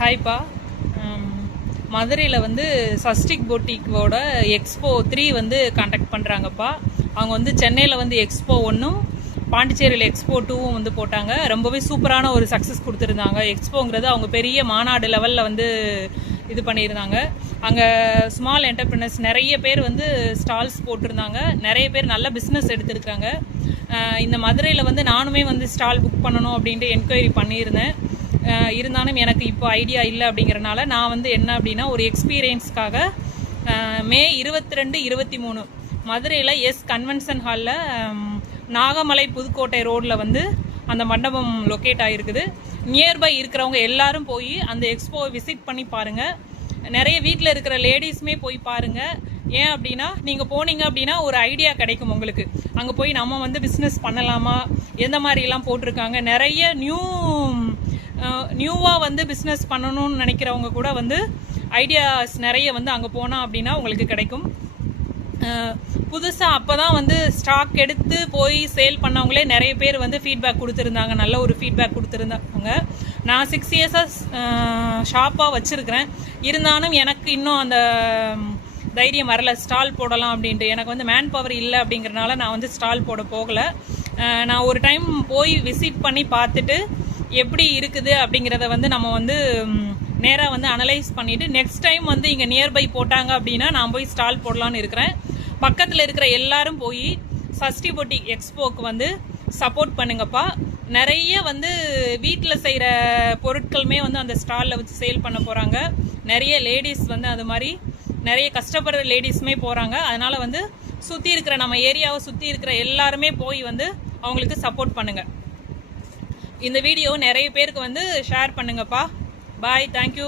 ஹாய்ப்பா. மதுரையில் வந்து சஸ்டிக் பொட்டிக்கோட எக்ஸ்போ 3 வந்து காண்டாக்ட் பண்ணுறாங்கப்பா. அவங்க வந்து சென்னையில் வந்து எக்ஸ்போ 1ம் பாண்டிச்சேரியில் எக்ஸ்போ 2வும் வந்து போட்டாங்க. ரொம்பவே சூப்பரான ஒரு சக்ஸஸ் கொடுத்துருந்தாங்க. எக்ஸ்போங்கிறது அவங்க பெரிய மாநாடு லெவலில் வந்து இது பண்ணியிருந்தாங்க. அங்கே ஸ்மால் என்டர்பிரினர்ஸ் நிறைய பேர் வந்து ஸ்டால்ஸ் போட்டிருந்தாங்க. நிறைய பேர் நல்ல பிஸ்னஸ் எடுத்திருக்காங்க. இந்த மதுரையில் வந்து நானுமே வந்து ஸ்டால் புக் பண்ணணும் அப்படின்ட்டு என்கொயரி பண்ணியிருந்தேன். இருந்தாலும் எனக்கு இப்போ ஐடியா இல்லை அப்படிங்கிறனால நான் வந்து என்ன அப்படின்னா ஒரு எக்ஸ்பீரியன்ஸ்க்காக மே 22, 23 மதுரையில் கன்வென்ஷன் ஹாலில் நாகமலை புதுக்கோட்டை ரோடில் வந்து அந்த மண்டபம் லொக்கேட் ஆகிருக்குது. நியர்பை இருக்கிறவங்க எல்லாரும் போய் அந்த எக்ஸ்போவை விசிட் பண்ணி பாருங்கள். நிறைய வீட்டில் இருக்கிற லேடிஸுமே போய் பாருங்கள். ஏன் அப்படின்னா நீங்கள் போனீங்க அப்படின்னா ஒரு ஐடியா கிடைக்கும் உங்களுக்கு. அங்கே போய் நம்ம வந்து பிஸ்னஸ் பண்ணலாமா, எந்த மாதிரிலாம் போட்டிருக்காங்க. நிறைய நியூவாக வந்து பிஸ்னஸ் பண்ணணும்னு நினைக்கிறவங்க கூட வந்து ஐடியாஸ் நிறைய வந்து அங்கே போனால் அப்படின்னா உங்களுக்கு கிடைக்கும். புதுசாக அப்போ தான் வந்து ஸ்டாக் எடுத்து போய் சேல் பண்ணவங்களே நிறைய பேர் வந்து ஃபீட்பேக் கொடுத்துருந்தாங்க. நல்ல ஒரு ஃபீட்பேக் கொடுத்துருந்தாங்க. நான் 6 இயர்ஸாக ஷாப்பாக வச்சுருக்கிறேன். இருந்தாலும் எனக்கு இன்னும் அந்த தைரியம் வரல ஸ்டால் போடலாம் அப்படின்ட்டு. எனக்கு வந்து மேன் பவர் இல்லை அப்படிங்கிறனால நான் வந்து ஸ்டால் போட போகலை. நான் ஒரு டைம் போய் விசிட் பண்ணி பார்த்துட்டு எப்படி இருக்குது அப்படிங்கிறத வந்து நம்ம வந்து நேராக வந்து அனலைஸ் பண்ணிவிட்டு நெக்ஸ்ட் டைம் வந்து இங்கே நியர்பை போட்டாங்க அப்படின்னா நான் போய் ஸ்டால் போடலான்னு இருக்கிறேன். பக்கத்தில் இருக்கிற எல்லாரும் போய் சஷ்டி பொட்டி எக்ஸ்போக்கு வந்து சப்போர்ட் பண்ணுங்கப்பா. நிறைய வந்து வீட்டில் செய்கிற பொருட்களுமே வந்து அந்த ஸ்டாலில் வச்சு சேல் பண்ண போகிறாங்க. நிறைய லேடிஸ் வந்து அது மாதிரி நிறைய கஷ்டப்படுற லேடிஸுமே போகிறாங்க. அதனால் வந்து சுற்றி இருக்கிற நம்ம ஏரியாவை சுற்றி இருக்கிற எல்லாருமே போய் வந்து அவங்களுக்கு சப்போர்ட் பண்ணுங்கள். இந்த வீடியோ நிறைய பேருக்கு வந்து ஷேர் பண்ணுங்கப்பா. பாய், தேங்க்யூ.